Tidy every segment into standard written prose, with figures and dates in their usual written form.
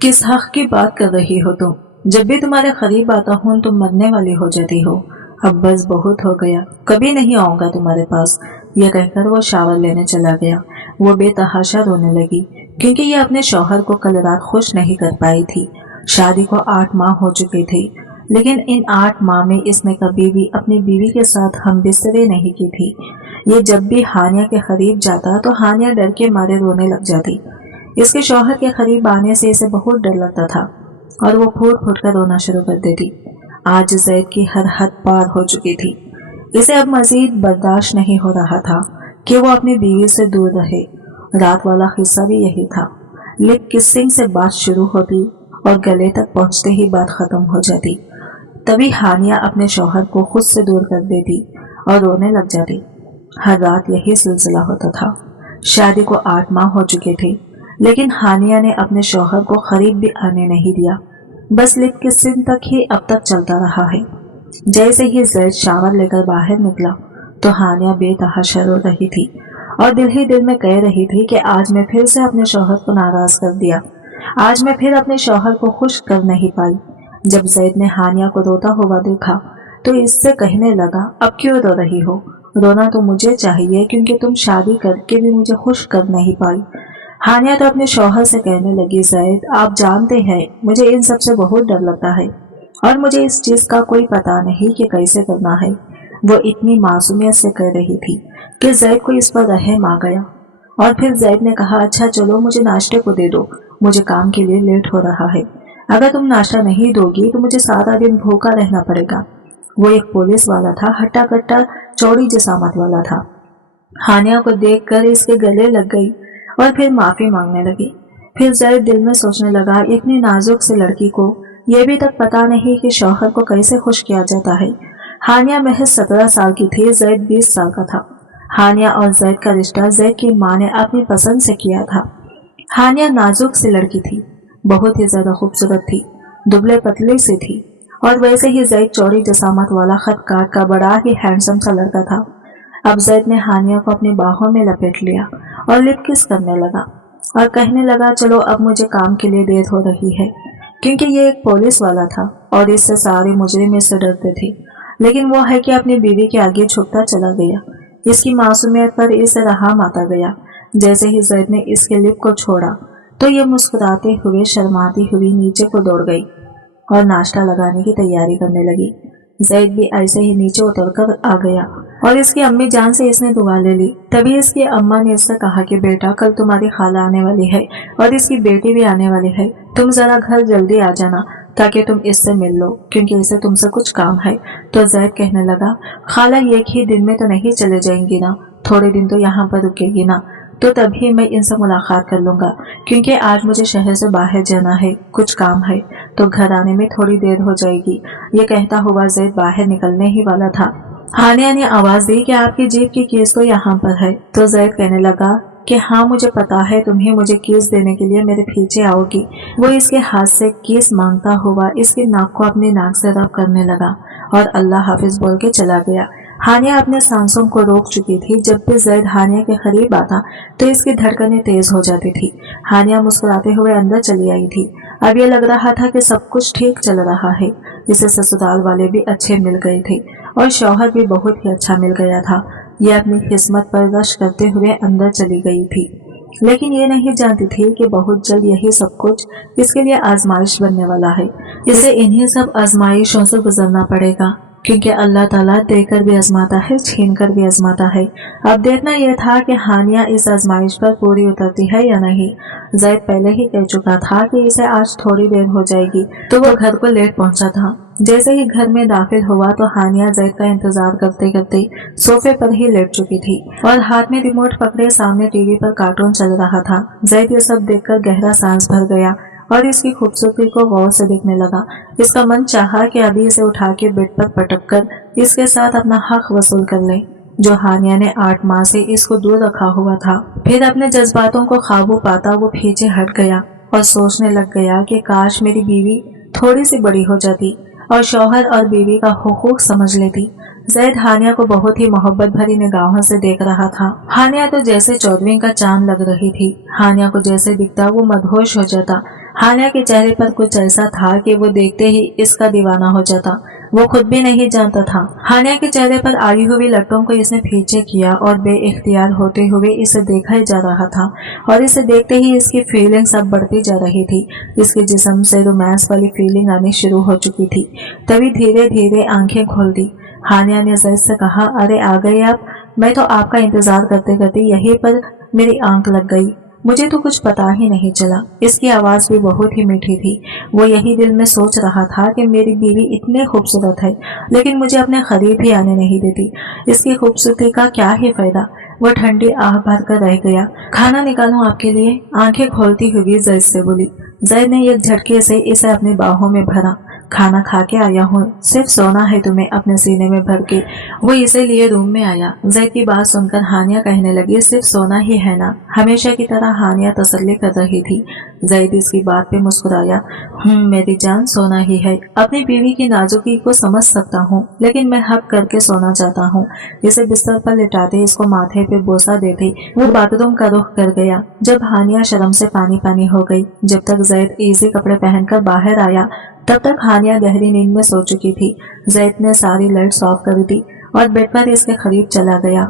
किस हक की बात कर रही हो तुम? जब भी तुम्हारे करीब आता हूँ तुम मरने वाली हो जाती हो। अब बस बहुत हो गया, कभी नहीं आऊंगा तुम्हारे पास। यह कहकर वो शावर लेने चला गया। वो बेतहाशा रोने लगी क्योंकि ये अपने शौहर को कल रात खुश नहीं कर पाई थी। शादी को 8 माह हो चुके थे, लेकिन इन 8 माह में इसने कभी भी अपनी बीवी के साथ हम बिस्तरे नहीं की थी। ये जब भी हानिया के करीब जाता तो हानिया डर के मारे रोने लग जाती। इसके शौहर के करीब आने से इसे बहुत डर लगता था और वो फूट फूट कर रोना शुरू कर देती। आज जैद की हर हद पार हो चुकी थी। इसे अब मजीद बर्दाश्त नहीं हो रहा था कि वो अपनी बीवी से दूर रहे। रात वाला हिस्सा भी यही था। लिप किसिंग से बात शुरू होती और गले तक पहुंचते ही बात खत्म हो जाती। तभी हानिया अपने शौहर को खुद से दूर कर देती और रोने लग जाती। हर रात यही सिलसिला होता था। शादी को 8 माह हो चुके थे, लेकिन हानिया ने अपने शौहर को करीब भी आने नहीं दिया। बस लिप किसिंग तक ही अब तक चलता रहा है। जैसे ही जैद शावर लेकर बाहर निकला तो हानिया बेतहाशा रो रही थी और दिल ही दिल में कह रही थी कि आज मैं फिर से अपने शौहर को नाराज कर दिया। आज मैं फिर अपने शौहर को खुश कर नहीं पाई। जब जैद ने हानिया को रोता हुआ देखा तो इससे कहने लगा, अब क्यों रो रही हो? रोना तो मुझे चाहिए क्योंकि तुम शादी करके भी मुझे खुश कर नहीं पाई। हानिया तो अपने शौहर से कहने लगी, जैद आप जानते हैं मुझे इन सब से बहुत डर लगता है और मुझे इस चीज का कोई पता नहीं कि कैसे करना है। वो इतनी मासूमियत से कह रही थी कि जैद को इस पर रहम आ गया और फिर जैद ने कहा, अच्छा चलो मुझे नाश्ते को दे दो, मुझे काम के लिए लेट हो रहा है। अगर तुम नाश्ता नहीं दोगी तो मुझे सारा दिन भूखा रहना पड़ेगा। वो एक पुलिस वाला था, हट्टा कट्टा चौड़ी जसामत वाला था। हानिया को देखकर इसके गले लग गई और फिर माफी मांगने लगी। फिर जैद दिल में सोचने लगा, इतनी नाजुक सी लड़की को यह भी तक पता नहीं कि शौहर को कैसे खुश किया जाता है। हानिया महज 17 साल की थी, जैद 20 साल का था। हानिया और जैद का रिश्ता जैद की माँ ने अपनी पसंद से किया था। हानिया नाजुक सी लड़की थी, बहुत ही ज्यादा खूबसूरत थी, दुबले पतले सी थी और वैसे ही जैद चौड़ी जसामत वाला खत काट का बड़ा ही हैंडसम सा लड़का था। अब जैद ने हानिया को अपनी बाहों में लपेट लिया और लिप किस करने लगा और कहने लगा, चलो अब मुझे काम के लिए देर हो रही है। क्योंकि ये एक पुलिस वाला था और इससे सारे मुजरिम इससे डरते थे, लेकिन वो है कि अपनी बीवी के आगे झुकता चला गया। इसकी मासूमियत पर इसे रहम आता गया। जैसे ही जैद ने इसके लिप को छोड़ा तो ये मुस्कुराते हुए शर्माती हुई नीचे को दौड़ गई और नाश्ता लगाने की तैयारी करने लगी। जैद भी ऐसे ही नीचे उतरकर आ गया और इसकी अम्मी जान से इसने दुआ ले ली। तभी इसकी अम्मा ने इससे कहा कि बेटा कल तुम्हारी खाला आने वाली है और इसकी बेटी भी आने वाली है, तुम जरा घर जल्दी आ जाना ताकि तुम इससे मिल लो क्योंकि इसे तुमसे कुछ काम है। तो जैद कहने लगा, खाला एक ही दिन में तो नहीं चले जाएंगी ना, थोड़े दिन तो यहाँ पर रुकेगी ना, तो तभी मैं इनसे मुलाकात कर लूंगा क्योंकि आज मुझे शहर से बाहर जाना है, कुछ काम है, तो घर आने में थोड़ी देर हो जाएगी। ये कहता हुआ जैद बाहर निकलने ही वाला था। हानिया ने आवाज दी कि आपकी जीप की कीज तो यहाँ पर है। तो जैद कहने लगा कि हाँ मुझे पता है, तुम्हें मुझे कीज देने के लिए मेरे पीछे आओगी। वो इसके हाथ से कीज मांगता हुआ इसकी नाक को अपनी नाक से रब करने लगा और अल्लाह हाफिज बोल के चला गया। हानिया अपने सांसों को रोक चुकी थी। जब भी जैद हानिया के करीब आता तो इसकी धड़कनें तेज हो जाती थी। हानिया मुस्कुराते हुए अंदर चली आई थी। अब यह लग रहा था कि सब कुछ ठीक चल रहा है। इसे ससुराल वाले भी अच्छे मिल गए थे और शौहर भी बहुत ही अच्छा मिल गया था। यह अपनी किस्मत पर रश करते हुए अंदर चली गई थी, लेकिन ये नहीं जानती थी कि बहुत जल्द यही सब कुछ इसके लिए आजमाइश बनने वाला है। इसे इन्हीं सब आजमाइशों से गुजरना पड़ेगा क्योंकि अल्लाह ताला देकर भी आजमाता है, छीन कर भी आजमाता है। अब देखना यह था कि हानिया इस आजमाइश पर पूरी उतरती है या नहीं। जैद पहले ही कह चुका था कि इसे आज थोड़ी देर हो जाएगी, तो वो घर को लेट पहुंचा था। जैसे ही घर में दाखिल हुआ तो हानिया जैद का इंतजार करते करते सोफे पर ही लेट चुकी थी और हाथ में रिमोट पकड़े सामने टीवी पर कार्टून चल रहा था। जैद ये सब देखकर गहरा सांस भर गया और इसकी खूबसूरती को गौर से देखने लगा। इसका मन चाहा कि अभी इसे उठा के बेड पर पटक कर इसके साथ अपना हक वसूल कर ले, जो हानिया ने 8 माह से इसको दूर रखा हुआ था। फिर अपने जज्बातों को काबू पाता वो पीछे हट गया और सोचने लग गया कि काश मेरी बीवी थोड़ी सी बड़ी हो जाती और शौहर और बीवी का हुकूक समझ लेती। जैद हानिया को बहुत ही मोहब्बत भरी निगाहों से देख रहा था। हानिया तो जैसे चौदहवीं का चांद लग रही थी। हानिया को जैसे दिखता वो मदहोश हो जाता। हानिया के चेहरे पर कुछ ऐसा था कि वो देखते ही इसका दीवाना हो जाता। वो खुद भी नहीं जानता था। हानिया के चेहरे पर आई हुई लट्टों को इसने पीछे किया और बेइख्तियार होते हुए इसे देखा ही जा रहा था और इसे देखते ही इसकी फीलिंग सब बढ़ती जा रही थी। इसके जिस्म से रोमांस वाली फीलिंग आनी शुरू हो चुकी थी। तभी धीरे धीरे आंखें खोल दी। हानिया ने जैद से कहा, अरे आ गए आप? मैं तो आपका इंतजार करते करते यहीं पर मेरी आंख लग गई। मुझे तो कुछ पता ही नहीं चला। इसकी आवाज भी बहुत ही मीठी थी। वो यही दिल में सोच रहा था कि मेरी बीवी इतनी खूबसूरत है लेकिन मुझे अपने करीब ही आने नहीं देती। इसकी खूबसूरती का क्या ही फायदा। वो ठंडी आह भर कर रह गया। खाना निकालूं आपके लिए? आंखें खोलती हुई जैद से बोली। जैद ने एक झटके से इसे अपनी बाहों में भरा। खाना खा के आया हूँ, सिर्फ सोना है तुम्हें अपने सीने में भर के। वो इसे लिए रूम में आया। जैद की बात सुनकर हानिया कहने लगी, सिर्फ सोना ही है ना? हमेशा की तरह हानिया तसल्ली कर रही थी। जैद इसकी बात पे मुस्कुराया। मेरी जान, सोना ही है। अपनी बीवी की नाजुकी को समझ सकता हूँ लेकिन मैं हक करके सोना चाहता हूँ। इसे बिस्तर पर लिटाते इसको माथे पे बोसा देते वो बाथरूम का रुख कर गया। जब हानिया शर्म से पानी पानी हो गई। जब तक जैद इजी कपड़े पहनकर बाहर आया तब तक हानिया गहरी नींद में सो चुकी थी। जैद ने सारी लाइट्स ऑफ कर दी और बेड पर इसके करीब चला गया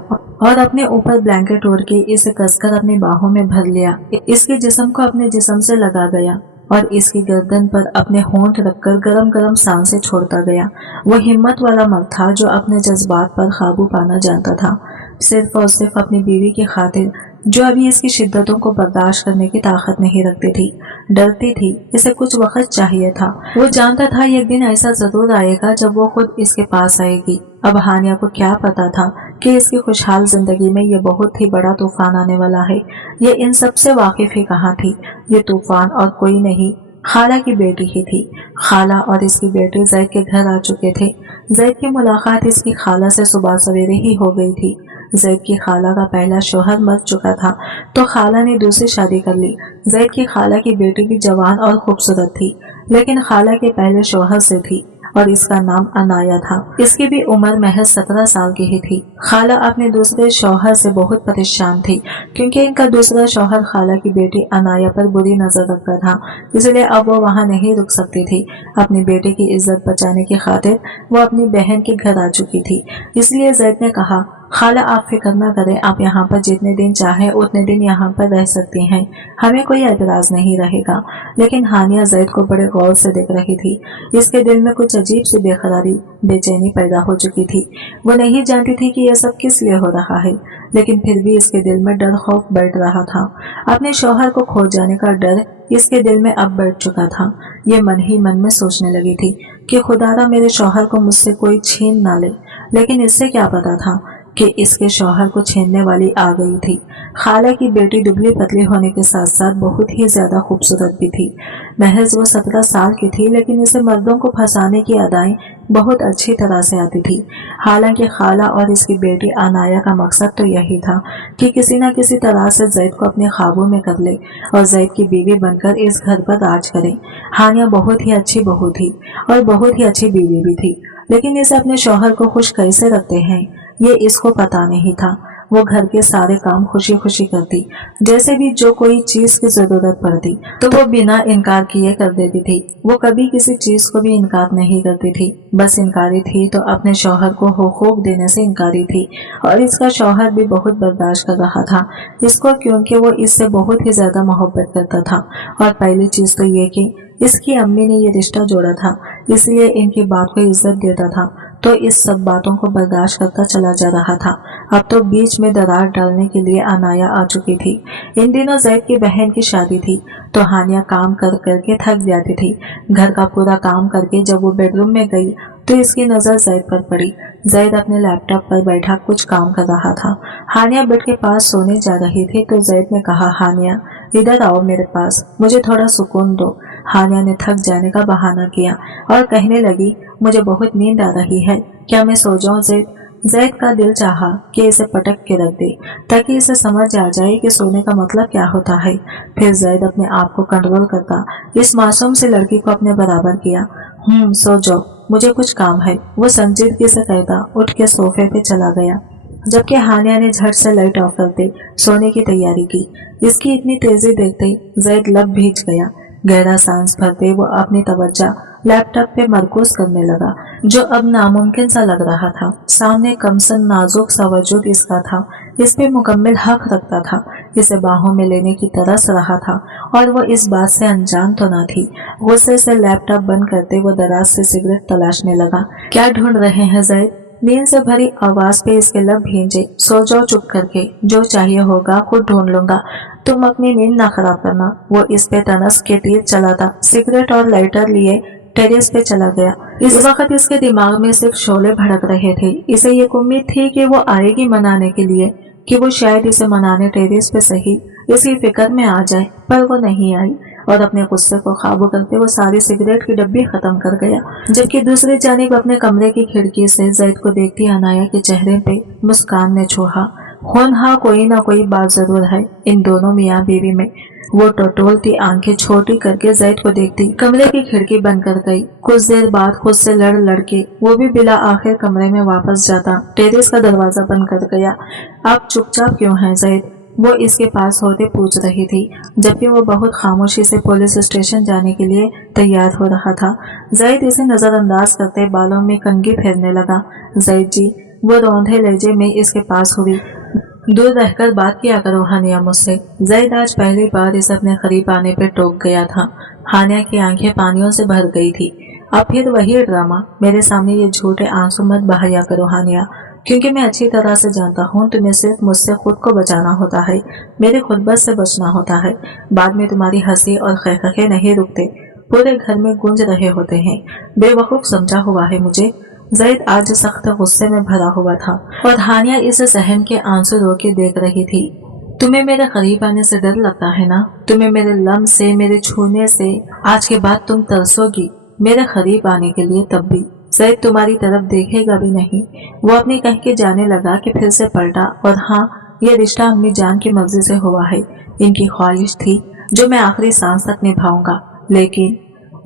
और अपने ऊपर ब्लैंकेट ओढ़ के इसे कसकर अपनी बाहों में भर लिया। इसके जिस्म को अपने जिस्म से लगा गया और इसकी गर्दन पर अपने होंठ रखकर गरम गरम सांसें छोड़ता गया। वो हिम्मत वाला मर्द था जो अपने जज्बात पर काबू पाना जानता था, सिर्फ और सिर्फ अपनी बीवी की खातिर जो अभी इसकी शिद्दतों को बर्दाश्त करने की ताकत नहीं रखती थी। डरती थी, इसे कुछ वक्त चाहिए था। वो जानता था एक दिन ऐसा जरूर आएगा जब वो खुद इसके पास आएगी। अब हानिया को क्या पता था कि इसकी खुशहाल जिंदगी में ये बहुत ही बड़ा तूफान आने वाला है। ये इन सब से वाकिफ ही कहाँ थी। ये तूफान और कोई नहीं, खाला की बेटी ही थी। खाला और इसकी बेटी जैद के घर आ चुके थे। जैद की मुलाकात इसकी खाला से सुबह सवेरे ही हो गई थी। जैद की खाला का पहला शौहर मर चुका था तो खाला ने दूसरी शादी कर ली। जैद की खाला की बेटी भी जवान और खूबसूरत थी लेकिन खाला के पहले शौहर से थी और इसका नाम अनाया था। इसकी भी उम्र महज 17 साल की ही थी। खाला अपने दूसरे शौहर से बहुत परेशान थी क्योंकि इनका दूसरा शौहर खाला की बेटी अनाया पर बुरी नजर रखता था, इसलिए अब वो वहाँ नहीं रुक सकती थी। अपनी बेटी की इज्जत बचाने की खातिर वो अपनी बहन के घर आ चुकी थी। इसलिए जैद ने कहा, खाला आप फिक्र न करें, आप यहाँ पर जितने दिन चाहे उतने दिन यहाँ पर रह सकती हैं, हमें कोई एतराज नहीं रहेगा। लेकिन हानिया जैद को बड़े गौर से देख रही थी। इसके दिल में कुछ अजीब सी बेकरारी, बेचैनी पैदा हो चुकी थी। वो नहीं जानती थी कि यह सब किस लिए हो रहा है, लेकिन फिर भी इसके दिल में डर खौफ बैठ रहा था। अपने शौहर को खो जाने का डर इसके दिल में अब बैठ चुका था। ये मन ही मन में सोचने लगी थी कि खुदारा मेरे शौहर को मुझसे कोई छीन ना ले। लेकिन इससे क्या पता था कि इसके शौहर को छीनने वाली आ गई थी। खाला की बेटी दुबली पतली होने के साथ साथ बहुत ही ज्यादा खूबसूरत भी थी। महज वो 17 साल की थी लेकिन इसे मर्दों को फंसाने की अदाएं बहुत अच्छी तरह से आती थी। हालांकि खाला और इसकी बेटी अनाया का मकसद तो यही था कि किसी न किसी तरह से जैद को अपने काबू में कर ले और जैद की बीवी बनकर इस घर पर राज करे। हानिया बहुत ही अच्छी बहू थी और बहुत ही अच्छी बीवी भी थी, लेकिन इसे अपने शौहर को खुश कैसे रखते हैं ये इसको पता नहीं था। वो घर के सारे काम खुशी खुशी करती। जैसे भी जो कोई चीज की जरूरत पड़ती तो वो बिना इनकार किए कर देती थी। वो कभी किसी चीज को भी इनकार नहीं करती थी। बस इनकारी थी तो अपने शौहर को हुकूक देने से इनकारी थी। और इसका शौहर भी बहुत बर्दाश्त कर रहा था इसको, क्योंकि वो इससे बहुत ही ज्यादा मोहब्बत करता था। और पहली चीज तो ये कि इसकी अम्मी ने ये रिश्ता जोड़ा था, इसलिए इनकी बात को इज्जत देता था, तो इस सब बातों को बर्दाश्त करता चला जा रहा था। अब तो बीच में दरार डालने के लिए अनाया आ चुकी थी। इन दिनों जैद की बहन की शादी थी तो हानिया काम कर करके थक जाती थी। घर का पूरा काम करके जब वो बेडरूम में गई तो इसकी नजर जैद पर पड़ी। जैद अपने लैपटॉप पर बैठा कुछ काम कर रहा था। हानिया बेड के पास सोने जा रही थी तो जैद ने कहा, हानिया इधर आओ मेरे पास, मुझे थोड़ा सुकून दो। हानिया ने थक जाने का बहाना किया और कहने लगी, मुझे बहुत नींद आ रही है, क्या मैं सो जाऊं जैद? जैद का दिल चाहा कि इसे पटक के रख दे ताकि इसे समझ आ जाए कि सोने का मतलब क्या होता है। फिर जैद अपने आप को कंट्रोल करता इस मासूम से लड़की को अपने बराबर किया। सो जाओ, मुझे कुछ काम है, वो संजीदगी से कहता उठ के सोफे पे चला गया, जबकि हानिया ने झट से लाइट ऑफ करते सोने की तैयारी की। इसकी इतनी तेजी देखते जैद लब भीज गया। गहरा सांस भरते वो अपनी तवज्जो लैपटॉप पे मरकूज करने लगा, जो अब नामुमकिन सा लग रहा था। सामने कमसन नाजुक सा वजूद इसका था, इस पे मुकम्मल हक रखता था, इसे बाहों में लेने की तरस रहा था, और वो इस बात से अनजान तो न थी। गुस्से से लैपटॉप बंद करते वो दराज से सिगरेट तलाशने लगा। क्या ढूंढ रहे हैं जैद? नींद से भरी आवाज पे इसके लब भींजे। सो जाओ चुप करके, जो चाहिए होगा खुद ढूंढ लूंगा, तुम अपनी नींद ना खराब करना। वो इस पे तनस के तीर चलाता सिगरेट और लाइटर लिए टेरेस पे चला गया। इस वक्त इसके दिमाग में सिर्फ शोले भड़क रहे थे। इसे ये उम्मीद थी कि वो आएगी मनाने के लिए, कि वो शायद इसे मनाने टेरेस पे सही इसकी फिक्र में आ जाए, पर वो नहीं आई और अपने गुस्से को काबू करते वो सारी सिगरेट की डब्बी खत्म कर गया। जबकि दूसरी जानिब अपने कमरे की खिड़की से जैद को देखती अनाया के चेहरे पे मुस्कान ने छुहा। होनहा कोई ना कोई बात जरूर है इन दोनों मियाँ बीवी में। वो टटोलती आंखें छोटी करके जैद को देखती कमरे की खिड़की बंद कर गई। कुछ देर बाद खुद से लड़ के वो भी बिला आखिर कमरे में वापस जाता टेरेस का दरवाजा बंद कर गया। आप चुपचाप क्यों हैं जैद? वो इसके पास होते पूछ रही थी, जबकि वो बहुत खामोशी से पुलिस स्टेशन जाने के लिए तैयार हो रहा था। जैद इसे नजरअंदाज करते बालों में कंघी फेरने लगा। जैद जी, वो रौंदे लहजे में इसके पास हुई। दूर रहकर बात किया करो हानिया मुझसे। जैद आज पहली बार इसे अपने करीब आने पर टोक गया था। हानिया की आंखें पानियों से भर गई थी। अब फिर वही ड्रामा, मेरे सामने ये झूठे आंसू मत बहाया करो हानिया, क्योंकि मैं अच्छी तरह से जानता हूँ तुम्हें सिर्फ मुझसे खुद को बचाना होता है, मेरे खुद से बचना होता है। बाद में तुम्हारी हंसी और खैखखे नहीं रुकते, पूरे घर में गूंज रहे होते हैं। बेवकूफ समझा हुआ है मुझे। जैद आज सख्त गुस्से में भरा हुआ था और हानिया इसे सहम के आंसू रोके देख रही थी। तुम्हें मेरे करीब आने से डर लगता है ना? तुम्हें मेरे लम्ब से, मेरे छूने से आज के बाद तुम तरसोगी मेरे करीब आने के लिए। तब भी जैद तुम्हारी तरफ देखेगा भी नहीं। वो अपनी कह के जाने लगा कि फिर से पलटा, और हाँ, ये रिश्ता अम्मी जान की मर्जी से हुआ है। इनकी ख्वाहिश थी जो मैं आखिरी सांस तक निभाऊंगा, लेकिन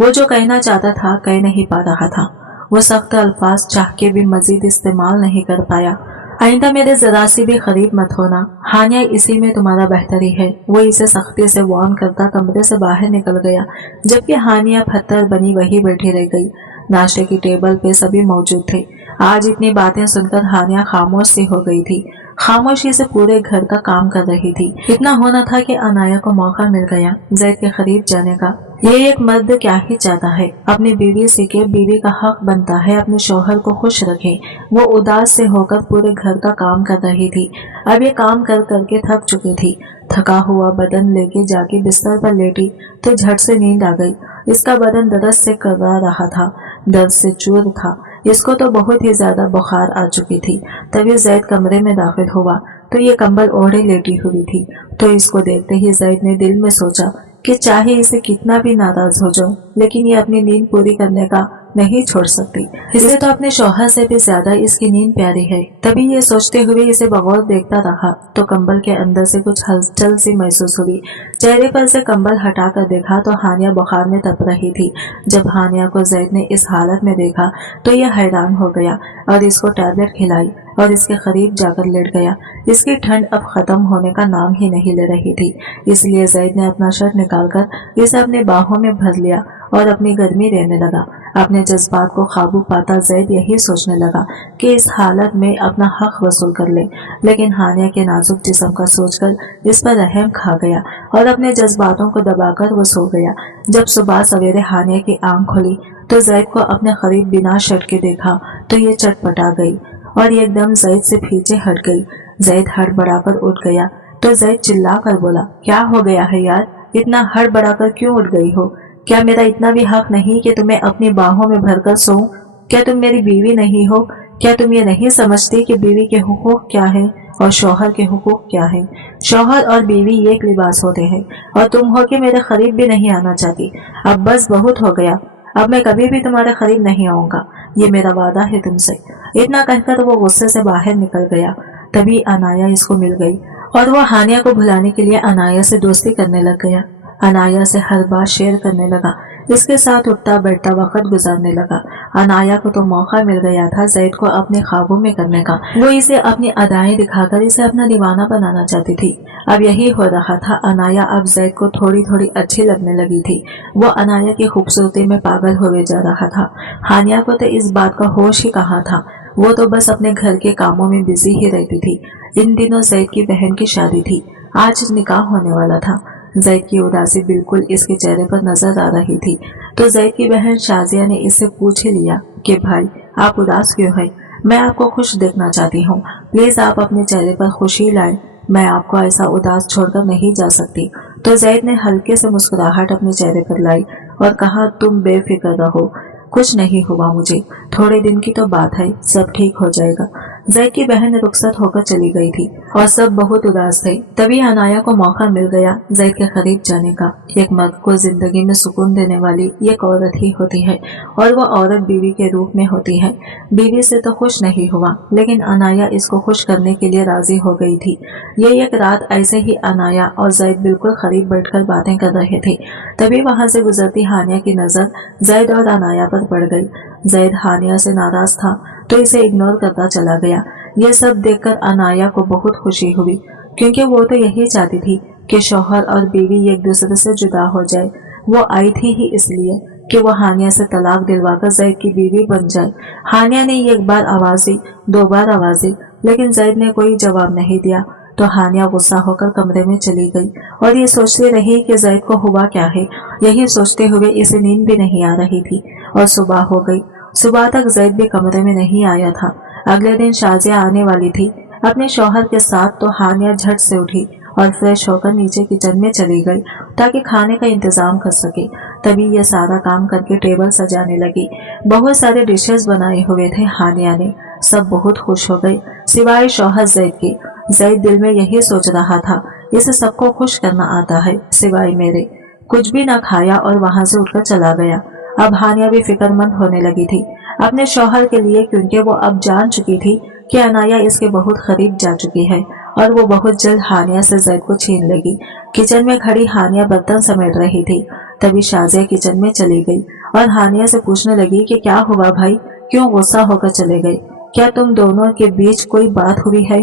वो जो कहना चाहता था कह नहीं पा रहा था। वो सख्त अल्फाज चाह के भी मजीद इस्तेमाल नहीं कर पाया। आइंदा मेरे जरा सी भी करीब मत होना, हानिया इसी में तुम्हारा बेहतरी है। वो इसे सख्ती से वार्न करता कमरे से बाहर निकल गया, जबकि हानिया पत्थर बनी वही बैठी रह गई। नाश्ते की टेबल पे सभी मौजूद थे। आज इतनी बातें सुनकर हानिया खामोश सी हो गई थी। खामोशी से पूरे घर का काम कर रही थी। इतना होना था कि अनाया को मौका मिल गया जैद के करीब जाने का। ये एक मर्द क्या ही चाहता है, अपनी बीवी से के बीवी का हक बनता है अपने शौहर को खुश रखे। वो उदास से होकर पूरे घर का काम कर रही थी। अब ये काम कर करके थक चुकी थी। थका हुआ बदन लेके जाके बिस्तर पर लेटी तो झट से नींद आ गई। इसका बदन दर्द से कर्रा रहा था, दर्द से चूर था। इसको तो बहुत ही ज्यादा बुखार आ चुकी थी। तभी जैद कमरे में दाखिल हुआ तो ये कंबल ओढ़े लेटी हुई थी। तो इसको देखते ही जैद ने दिल में सोचा कि चाहे इसे कितना भी नाराज हो जाऊं, लेकिन ये अपनी नींद पूरी करने का नहीं छोड़ सकती। इसे तो अपने शौहर से भी ज्यादा इसकी नींद प्यारी है। तभी ये सोचते हुए इसे बगौर देखता रहा तो कंबल के अंदर से कुछ हलचल सी महसूस हुई। चेहरे पर से कंबल हटाकर देखा तो हानिया बुखार में तप रही थी। जब हानिया को जैद ने इस हालत में देखा तो यह हैरान हो गया और इसको टैबलेट खिलाई और इसके करीब जाकर लेट गया। इसकी ठंड अब खत्म होने का नाम ही नहीं ले रही थी, इसलिए जैद ने अपना शर्ट निकालकर इसे अपने बाहों में भर लिया और अपनी गर्मी देने लगा। अपने जज्बात को काबू पाता जैद यही सोचने लगा कि इस हालत में अपना हक वसूल कर ले, लेकिन हानिया के नाजुक जिस्म का सोचकर इस पर रहम खा गया और अपने जज्बातों को दबाकर वो सो गया। जब सुबह सवेरे हानिया की आंख खुली तो जैद को अपने करीब बिना शर्ट के देखा तो ये चटपटा गई और एकदम जैद से पीछे हट गई। जैद हड़बड़ाकर उठ गया तो जैद चिल्ला कर बोला, क्या हो गया है यार, इतना हड़बड़ाकर क्यों उठ गई हो? क्या मेरा इतना भी हक नहीं कि तुम्हें अपनी बाहों में भरकर सोऊं? क्या तुम मेरी बीवी नहीं हो? क्या तुम ये नहीं समझती कि बीवी के हुकूक क्या है और शौहर के हुकूक क्या है? शौहर और बीवी एक लिबास होते हैं और तुम हो कि मेरे करीब भी नहीं आना चाहती। अब बस बहुत हो गया, अब मैं कभी भी तुम्हारे करीब नहीं आऊंगा, ये मेरा वादा है तुमसे। इतना कहकर वो गुस्से से बाहर निकल गया। तभी अनाया इसको मिल गई और वो हानिया को भुलाने के लिए अनाया से दोस्ती करने लग गया। अनाया से हर बात शेयर करने लगा, इसके साथ उठता बैठता वक्त गुजारने लगा। अनाया को तो मौका मिल गया था जैद को अपने ख्वाबों में करने का। वो इसे अपनी अदाएं दिखाकर इसे अपना दीवाना बनाना चाहती थी। अब यही हो रहा था। अनाया अब जैद को थोड़ी थोड़ी अच्छी लगने लगी थी। वो अनाया की खूबसूरती में पागल हुए जा रहा था। हानिया को तो इस बात का होश ही कहाँ था। वो तो बस अपने घर के कामों में बिजी ही रहती थी। इन दिनों जैद की बहन की शादी थी। आज निकाह होने वाला था। जैद की उदासी बिल्कुल इसके चेहरे पर नजर आ रही थी। तो जैद की बहन शाजिया ने इससे पूछ ही लिया कि भाई आप उदास क्यों हैं? मैं आपको खुश देखना चाहती हूँ। प्लीज आप अपने चेहरे पर खुशी लाएं। मैं आपको ऐसा उदास छोड़कर नहीं जा सकती। तो जैद ने हल्के से मुस्कुराहट अपने चेहरे पर लाई और कहा तुम बेफिक्र रहो, कुछ नहीं हुआ मुझे, थोड़े दिन की तो बात है, सब ठीक हो जाएगा। जैद की बहन रुखसत होकर चली गई थी और सब बहुत उदास थे। तभी अनाया को मौका मिल गया जैद के करीब जाने का। एक मर्द को जिंदगी में सुकून देने वाली एक औरत ही होती है और वो औरत बीवी के रूप में होती है। बीवी से तो खुश नहीं हुआ, लेकिन अनाया इसको खुश करने के लिए राजी हो गई थी। ये एक रात ऐसे ही अनाया और जैद बिल्कुल करीब बैठकर बातें कर रहे थे। तभी वहां से गुजरती हानिया की नजर जैद और अनाया पर पड़ गई। जैद हानिया से नाराज था तो इसे इग्नोर करता चला गया। यह सब देखकर अनाया को बहुत खुशी हुई, क्योंकि वो तो यही चाहती थी कि शौहर और बीवी एक दूसरे से जुदा हो जाए। वो आई थी ही इसलिए कि वो हानिया से तलाक दिलवाकर जैद की बीवी बन जाए। हानिया ने एक बार आवाज दी, 2 बार आवाज दी, लेकिन जैद ने कोई जवाब नहीं दिया। तो हानिया गुस्सा होकर कमरे में चली गई और ये सोचती रही कि जैद को हुआ क्या है। यही सोचते हुए इसे नींद भी नहीं आ रही थी और सुबह हो गई। सुबह तक जैद भी कमरे में नहीं आया था। अगले दिन शाजिया आने वाली थी अपने शौहर के साथ। तो हानिया झट से उठी और फ्रेश होकर नीचे किचन में चली गई ताकि खाने का इंतजाम कर सके। तभी ये सारा काम करके टेबल सजाने लगी। बहुत सारे डिशेस बनाए हुए थे हानिया ने। सब बहुत खुश हो गए सिवाय शौहर जैद के। जैद दिल में यही सोच रहा था, इसे सबको खुश करना आता है सिवाय मेरे। कुछ भी न खाया और वहां से उठकर चला गया। अब हानिया भी फिक्रमंद होने लगी थी अपने शौहर के लिए, क्योंकि वो अब जान चुकी थी कि अनाया इसके बहुत करीब जा चुकी है और वो बहुत जल्द हानिया से जैद को छीन लेगी। किचन में खड़ी हानिया बर्तन समेट रही थी। तभी शाजिया किचन में चली गई और हानिया से पूछने लगी कि क्या हुआ भाई, क्यों गुस्सा होकर चले गए? क्या तुम दोनों के बीच कोई बात हुई है?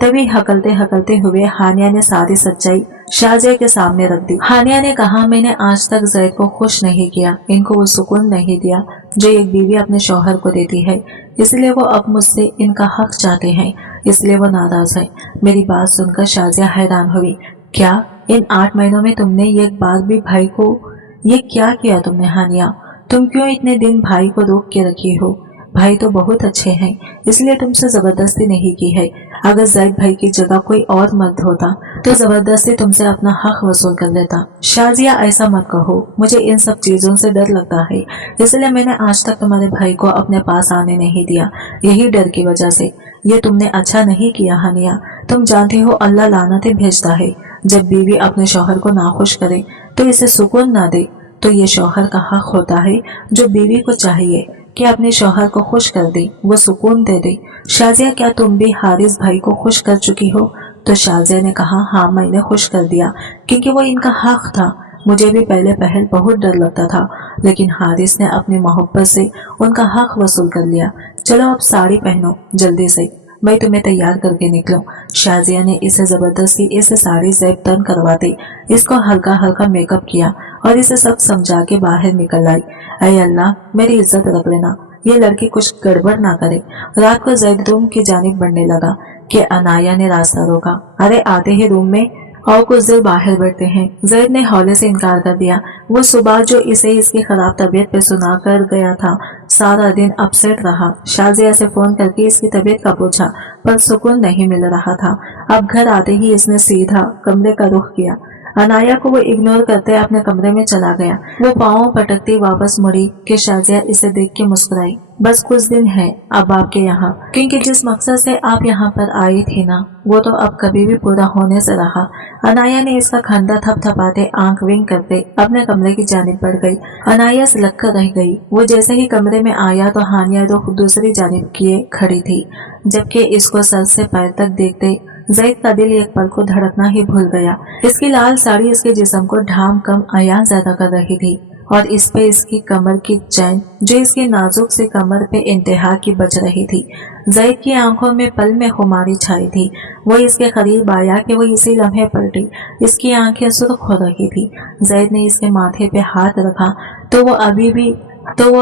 तभी हकलते हकलते हुए हानिया ने सारी सच्चाई शाजिया के सामने रख दी। हानिया ने कहा, मैंने आज तक जैद को खुश नहीं किया, इनको वो सुकून नहीं दिया जो एक बीवी अपने शौहर को देती है, इसलिए वो अब मुझसे इनका हक चाहते हैं, इसलिए वो नाराज है। मेरी बात सुनकर शाजिया हैरान हुई। क्या इन 8 महीनों में तुमने एक बार भी भाई को, ये क्या किया तुमने हानिया? तुम क्यों इतने दिन भाई को रोक के रखी हो? भाई तो बहुत अच्छे हैं, इसलिए तुमसे जबरदस्ती नहीं की है। अगर जैद भाई की जगह कोई और मर्द होता तो जबरदस्ती तुमसे अपना हक वसूल कर लेता। शाजिया ऐसा मत कहो, मुझे इन सब चीजों से डर लगता है, इसलिए मैंने आज तक तुम्हारे भाई को अपने पास आने नहीं दिया, यही डर की वजह से। ये तुमने अच्छा नहीं किया हानिया। तुम जानती हो अल्लाह लानतें भेजता है जब बीवी अपने शौहर को नाखुश करे तो इसे सुकून ना दे। तो ये शौहर का हक होता है जो बीवी को चाहिए कि अपने शौहर को खुश कर दे, वो सुकून दे दे। शाजिया, क्या तुम भी हारिस भाई को खुश कर चुकी हो? तो शाजिया ने कहा, हाँ मैंने खुश कर दिया, क्योंकि वो इनका हक था। मुझे भी पहले पहल बहुत डर लगता था, लेकिन हारिस ने अपनी मोहब्बत से उनका हक वसूल कर लिया। चलो अब साड़ी पहनो जल्दी से, मैं तुम्हें तैयार करके निकलूं। शाजिया ने इसे जबरदस्ती इसे साड़ी ज़ेब तन करवाते इसको हल्का हल्का मेकअप किया और इसे सब समझा के बाहर निकल आई। ऐ अल्लाह, मेरी इज्जत रख लेना, ये लड़की कुछ गड़बड़ ना करे। रात को जैद रूम की जानिब बढ़ने लगा कि अनाया ने रास्ता रोका। अरे आते ही रूम में और कुछ देर बाहर बैठते हैं। जैद ने हौले से इनकार कर दिया। वो सुबह जो इसे इसकी खराब तबीयत पे सुना कर गया था, सारा दिन अपसेट रहा। शाजिया से फोन करके इसकी तबीयत का पूछा, पर सुकून नहीं मिल रहा था। अब घर आते ही इसने सीधा कमरे का रुख किया। अनाया को वो इग्नोर करते अपने कमरे में चला गया। वो पाँव पटकती वापस मुड़ी कि शाजिया इसे देख के मुस्कुराई। बस कुछ दिन है अब आपके यहाँ, क्योंकि जिस मकसद से आप यहाँ पर आई थी ना, वो तो अब कभी भी पूरा होने से रहा। अनाया ने इसका खंडा थपथपाते आंख विंग करते अपने कमरे की जानिब बढ़ गई। अनाया सिलक कर रह गई। वो जैसे ही कमरे में आया तो हानिया रुख दूसरी जानिब किए खड़ी थी, जबकि इसको सर से पैर तक देखते जैद का दिल एक पल को धड़कना ही भूल गया। इसकी लाल साड़ी इसके जिस्म को ढाम कम अयान ज्यादा कर रही थी। और इस पे इसकी कमर की चैन जो इसकी नाजुक सी कमर पे इंतहा की बज रही थी। ज़ैद की आंखों में पल में खुमारी छाई थी। वो इसके करीब आया कि वो इसी लम्हे पलटी। इसकी आंखें सुर्ख हो रही थी। ज़ैद ने इसके माथे पे हाथ रखा तो वो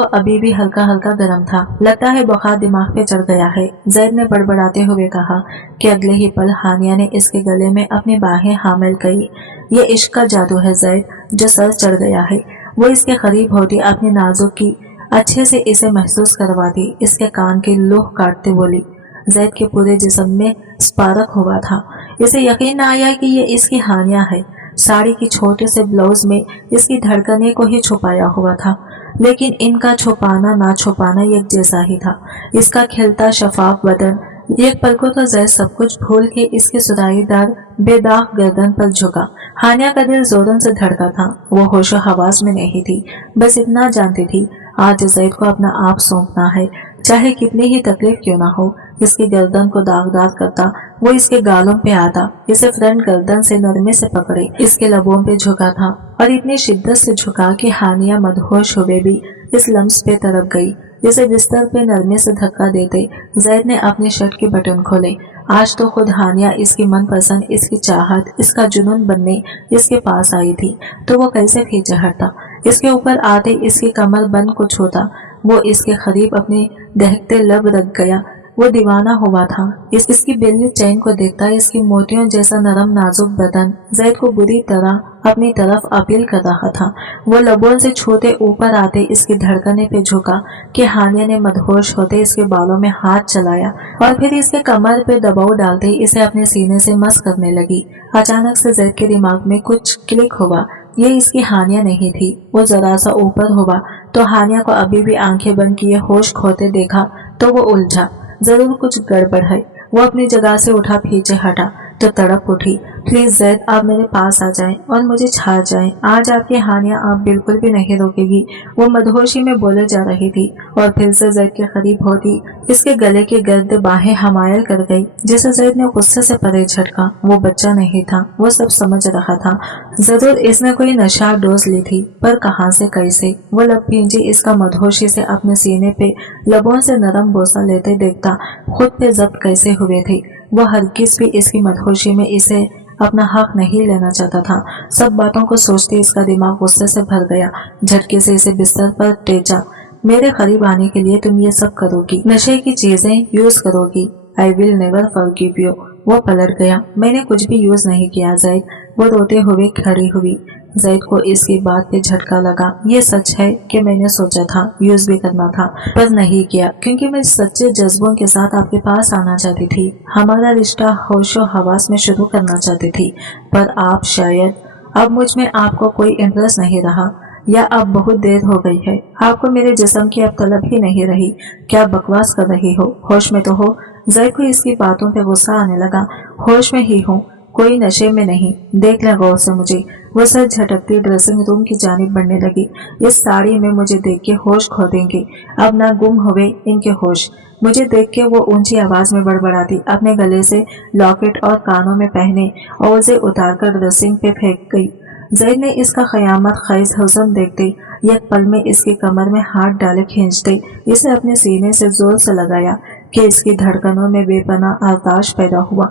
अभी भी हल्का हल्का गर्म था। लगता है बुखार दिमाग पे चढ़ गया है, ज़ैद ने बड़बड़ाते हुए कहा कि अगले ही पल हानिया ने इसके गले में अपनी बाहें हामिल करी। ये इश्क का जादू है ज़ैद, जो सर चढ़ गया है। वो इसके करीब होती अपनी नाजुक की अच्छे से इसे महसूस करवाती, इसके कान की लूह काटते बोली। ज़ैद के पूरे जिस्म में स्पार्क हुआ था। इसे यकीन न आया कि ये इसकी हानिया है। साड़ी की छोटे से ब्लाउज में इसकी धड़कने को ही छुपाया हुआ था, लेकिन इनका छुपाना ना छुपाना एक जैसा ही था। इसका खिलता शफाफ बदन एक पल को तो ज़ैद सब कुछ भूल के इसके सुराहीदार बेदाग गर्दन पर झुका। हानिया का दिल जोरों से धड़का था। वो होशो हवास में नहीं थी, बस इतना जानती थी आज ज़ैद को अपना आप सौंपना है, चाहे कितनी ही तकलीफ क्यों ना हो। इसकी गर्दन को दागदार करता वो इसके गालों पे आता, इसे फ्रंट गर्दन से नरमी से पकड़े इसके लबों पे झुका था और इतनी शिद्दत से झुका कि हानिया मदहोश हुए भी इस लम्स पे तड़प गई। इसे बिस्तर पे नरमी से धक्का देते ज़ैद ने अपनी शर्ट के बटन खोले। आज तो खुद हानिया इसकी मनपसंद, इसकी चाहत, इसका जुनून बनने इसके पास आई थी, तो वो कैसे पीछे हटता। इसके ऊपर आते इसकी कमर बंद को छूता। वो इसके करीब अपने दहकते लब रख गया। वो दीवाना हुआ था इसकी बेली चैन को देखता। इसकी मोतियों जैसा नरम नाजुक बदन ज़ैद को बुरी तरह अपनी तरफ अपील कर रहा था। वो लबों से छूते ऊपर आते इसकी धड़कने पे झुका कि हानिया ने मदहोश होते इसके बालों में हाथ चलाया और फिर इसके कमर पे दबाव डालते इसे अपने सीने से मस करने लगी। अचानक से ज़ैद के दिमाग में कुछ क्लिक हुआ। ये इसकी हानिया नहीं थी। वो जरा सा ऊपर हुआ तो हानिया को अभी भी आंखें बंद किए होश खोते देखा तो वो उलझा। जरूर कुछ गड़बड़ है। वो अपनी जगह से उठा, पीछे हटा तो तड़प उठी, प्लीज ज़ैद आप मेरे पास आ जाएं और मुझे छा जाएं। आज आपकी हानिया आप बिल्कुल भी नहीं रोकेगी। वो मदहोशी में बोले जा रही थी और फिर से ज़ैद के करीब होती इसके गले की गर्द बाहें हमायल कर गई। जिसे ज़ैद ने गुस्से से परे झटका। वो बच्चा नहीं था, वो सब समझ रहा था। जरूर इसने कोई नशा डोज ली थी, पर कहाँ से कैसे। वो लब भींजी इसका मदहोशी से अपने सीने पे लबों से नरम बोसा लेते देखता खुद पे जब्त कैसे हुए थे। वो हरगिज़ भी इसकी मदहोशी में इसे अपना हक नहीं लेना चाहता था। सब बातों को सोचते इसका दिमाग गुस्से से भर गया। झटके से इसे बिस्तर पर टेचा। मेरे करीब आने के लिए तुम ये सब करोगी, नशे की चीजें यूज करोगी। I will never forgive you. वो पलट गया। मैंने कुछ भी यूज नहीं किया ज़ैद। वो रोते हुए खड़ी हुई। ज़ैद को इसकी बात पे झटका लगा। ये सच है कि मैंने सोचा था यूज भी करना था, पर नहीं किया, क्योंकि मैं सच्चे जज्बों के साथ आपके पास आना चाहती थी। हमारा रिश्ता होशो हवास में शुरू करना चाहती थी, पर आप शायद अब मुझ में आपको कोई इंटरेस्ट नहीं रहा, या अब बहुत देर हो गई है। आपको मेरे जिस्म की अब तलब ही नहीं रही। क्या बकवास कर रही हो? होश में तो हो। ज़ैद को इसकी बातों पे गुस्सा आने लगा। होश में ही हूँ, कोई नशे में नहीं। देख ले गौर से मुझे। वो सर झटकती ड्रेसिंग रूम की जानिब बढ़ने लगी। इस साड़ी में मुझे देख के होश खो देंगे। अब ना गुम हुए इनके होश। मुझे देख के वो ऊंची आवाज में बड़बड़ाती अपने गले से लॉकेट और कानों में पहने और उसे उतारकर ड्रेसिंग पे फेंक गई। ज़ैद ने इसका क़यामत ख़ैज़ हुस्न देखते एक पल में इसकी कमर में हाथ डाले खींचते इसे अपने सीने से जोर से लगाया कि इसकी धड़कनों में बेपनाह आर्ताश पैदा हुआ।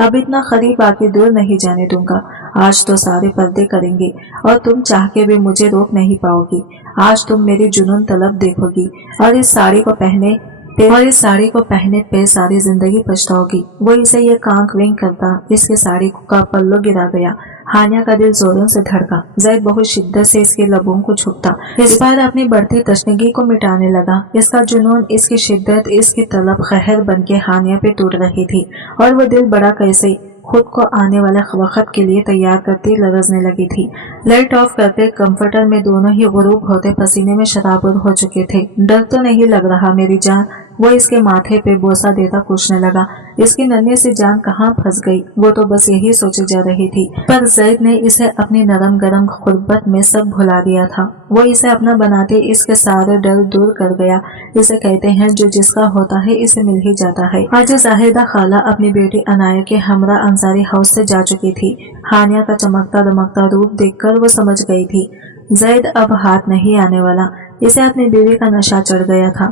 अब इतना करीब आके दूर नहीं जाने दूंगा। आज तो सारे पर्दे करेंगे और तुम चाह के भी मुझे रोक नहीं पाओगी। आज तुम मेरी जुनून तलब देखोगी और इस साड़ी को पहने पे सारी जिंदगी पछताओगी। वो इसे ये कांक विंक करता इसके साड़ी का पल्लो गिरा गया। हानिया का दिल जोरों से धड़का। ज़ैद बहुत शिद्दत से इसके लबों को छुपता इस बार अपनी बढ़ती तशनगी को मिटाने लगा। इसका जुनून, इसकी शिद्दत, इसकी तलब कहर बन के हानिया पे टूट रही थी और वो दिल बड़ा कैसे खुद को आने वाले वक्त के लिए तैयार करती लरजने लगी थी। लाइट ऑफ करते कंफर्टर में दोनों ही गुरूब होते पसीने में शराबुर हो चुके थे। डर तो नहीं लग रहा मेरी जान? वो इसके माथे पे बोसा देता पूछने लगा। इसकी नन्ही सी जान कहाँ फंस गई? वो तो बस यही सोचे जा रही थी, पर ज़ैद ने इसे अपनी नरम गरम खुर्बत में सब भुला दिया था। वो इसे अपना बनाते इसके सारे डर दूर कर गया। इसे कहते हैं जो जिसका होता है इसे मिल ही जाता है। आज जाहिदा खाला अपनी बेटी अनाया के हमरा अंसारी हाउस से जा चुकी थी। हानिया का चमकता दमकता रूप देखकर वो समझ गई थी زید اب ہاتھ نہیں آنے والا، اسے اپنی بیوی کا نشہ چڑھ گیا تھا۔